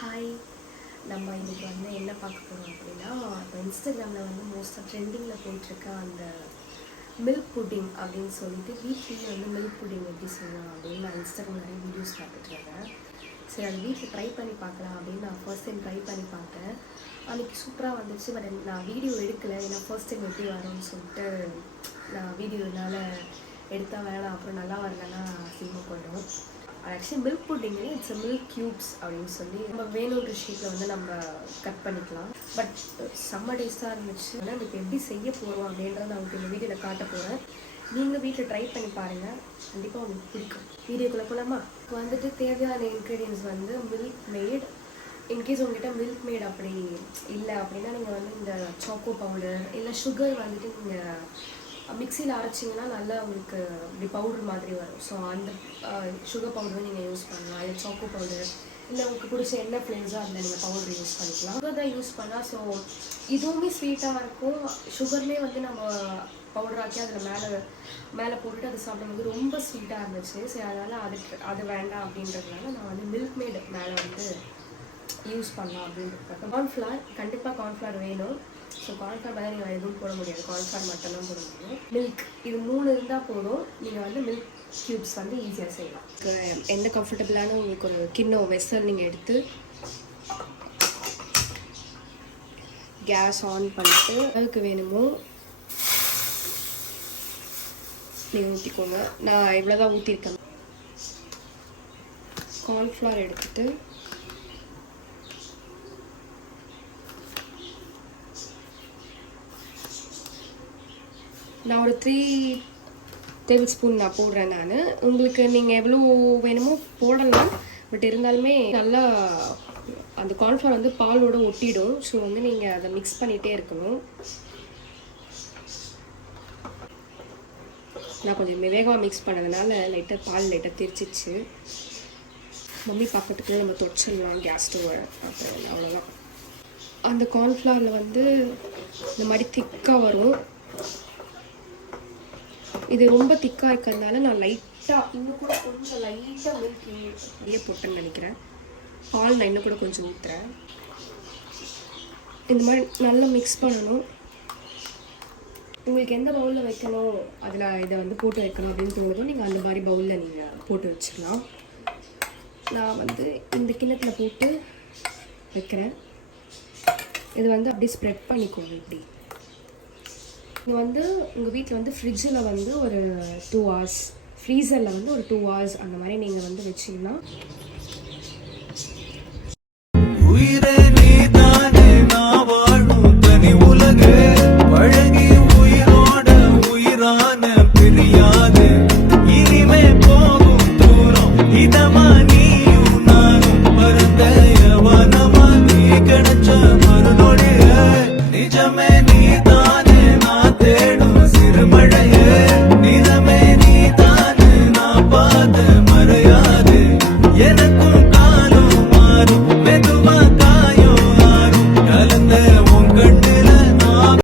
Hi, நம்ம இன்றைக்கி வந்து என்ன பார்க்க போகிறோம் அப்படின்னா, இப்போ இன்ஸ்டாகிராமில் வந்து மோஸ்ட்டாக ட்ரெண்டிங்கில் போயிட்டுருக்க அந்த மில்க் புட்டிங் அப்படின்னு சொல்லிட்டு வீட்லேயே வந்து மில்க் புட்டிங் எப்படி செய்யலாம் அப்படின்னு நான் இன்ஸ்டாகிராம் நிறைய வீடியோஸ் பார்த்துட்ருக்கேன். சரி, அது வீட்டில் ட்ரை பண்ணி பார்க்கலாம் அப்படின்னு நான் ஃபர்ஸ்ட் டைம் ட்ரை பண்ணி பார்த்தேன். அன்றைக்கி சூப்பராக வந்துச்சு. பட் நான் வீடியோ எடுக்கலை, ஏன்னா ஃபர்ஸ்ட் டைம் எப்படி வரும்னு சொல்லிட்டு நான் வீடியோ என்னால் எடுத்தால் வேணாம், அப்புறம் நல்லா வரலன்னா அசிங்கமாக போயிடும். Actually milk புட்டிங்கு it's milk cubes அப்படின்னு சொல்லி நம்ம வேணுன்ற ஷேப்பில் வந்து நம்ம கட் பண்ணிக்கலாம். பட் செம்ம டேஸ்ட்டாக இருந்துச்சு. ஆனால் நம்ம இப்போ எப்படி செய்ய போகிறோம் அப்படின்றத நான் உங்களுக்கு இந்த வீடியோவில் காட்ட போகிறேன். நீங்கள் வீட்டில் ட்ரை பண்ணி பாருங்கள், கண்டிப்பாக உங்களுக்கு பிடிக்கும். வீடியோக்குள்ளே போகலாமா? இப்போ வந்துட்டு தேவையான இன்க்ரீடியன்ஸ் வந்து மில்க் மேட். இன்கேஸ் உங்கள்கிட்ட மில்க் மேட் அப்படி இல்லை அப்படின்னா நீங்கள் வந்து இந்த சாக்கோ பவுடர் இல்லை சுகர் வந்துட்டு நீங்கள் மிக்சியில் அரைச்சிங்கன்னா நல்லா உங்களுக்கு இப்படி பவுடர் மாதிரி வரும். ஸோ அந்த சுகர் பவுடரும் நீங்கள் யூஸ் பண்ணலாம், இல்லை சாக்கோ பவுடர், இல்லை உங்களுக்கு பிடிச்ச என்ன ஃப்ளேவர்ஸோ அதில் நீங்கள் பவுடர் யூஸ் பண்ணிக்கலாம். சுகர் தான் யூஸ் பண்ணால் ஸோ இதுவுமே ஸ்வீட்டாக இருக்கும். சுகர்லேயே வந்து நம்ம பவுடர் ஆக்கி அதில் மேலே போட்டுட்டு அது சாப்பிடும்போது ரொம்ப ஸ்வீட்டாக இருந்துச்சு. சரி, அதனால் அது வேண்டாம் அப்படின்றதுனால நான் வந்து மில்க் மேட் மேலே வந்து யூஸ் பண்ணலாம் அப்படின்ட்டு. கார்ன்ஃப்ளவர், கண்டிப்பாக கார்ன்ஃப்ளவர் வேணும். ஸோ கார்ன்ஃப்ளவர் பதில் நீங்கள் எதுவும் போட முடியாது, கார்ன்ஃப்ளவர் மட்டும்தான் போட முடியும். மில்க் இது 3 இருந்தால் போதும். நீங்கள் வந்து மில்க் க்யூப்ஸ் வந்து ஈஸியாக செய்யலாம். எந்த கம்ஃபர்டபுளான உங்களுக்கு ஒரு கிண்ணம் வெசல் நீங்கள் எடுத்து கேஸ் ஆன் பண்ணிட்டு அதுக்கு வேணுமோ நீங்கள் ஊற்றிக்கோங்க. நான் இவ்வளோதான் ஊற்றிருக்கேன். கார்ன்ஃப்ளவர் எடுத்துகிட்டு நான் ஒரு 3 டேபிள் ஸ்பூன் நான் போடுறேன். நான் உங்களுக்கு நீங்கள் எவ்வளோ வேணுமோ போடலாம். பட் இருந்தாலுமே நல்லா அந்த கார்ன்ஃப்ளவர் வந்து பாலோட ஒட்டிடும். ஸோ வந்து நீங்கள் அதை மிக்ஸ் பண்ணிகிட்டே இருக்கணும். நான் கொஞ்சம் வேகமாக மிக்ஸ் பண்ணதுனால லைட்டாக பால் லைட்டாக திரிச்சிச்சு. மம்மி பார்க்கறதுக்குள்ளே நம்ம தொடச்சிடலாம் கேஸ் ஸ்டவ். அப்புறம் அவ்வளோதான். அந்த கார்ன்ஃப்ளவரில் வந்து இந்த மாதிரி திக்காக வரும். இது ரொம்ப திக்காக இருக்கிறதுனால நான் லைட்டாக இன்னும் கூட கொஞ்சம் லைட்டாக மில்க் அப்படியே போட்டுன்னு நினைக்கிறேன். பால் நான் இன்னும் கூட கொஞ்சம் ஊற்றுறேன். இந்த மாதிரி நல்லா மிக்ஸ் பண்ணணும். உங்களுக்கு எந்த பவுலில் வைக்கணும், அதில் இதை வந்து போட்டு வைக்கணும் அப்படின்னு தோணுதோ நீங்கள் அந்த மாதிரி பவுலில் நீங்கள் போட்டு வச்சுக்கலாம். நான் வந்து இந்த கிண்ணத்தில் போட்டு வைக்கிறேன். இது வந்து அப்படியே ஸ்ப்ரெட் பண்ணிக்கோங்க. இப்படி நீங்கள் வந்து உங்கள் வீட்டில் வந்து ஃப்ரிட்ஜில் வந்து ஒரு 2 hours, ஃப்ரீசரில் வந்து ஒரு 2 hours அந்த மாதிரி நீங்கள் வந்து வச்சிங்கன்னா உயிரே நீதானே நான் வாழும் தனி உலகே பழகி உயிரோட உயிரான பிரியாத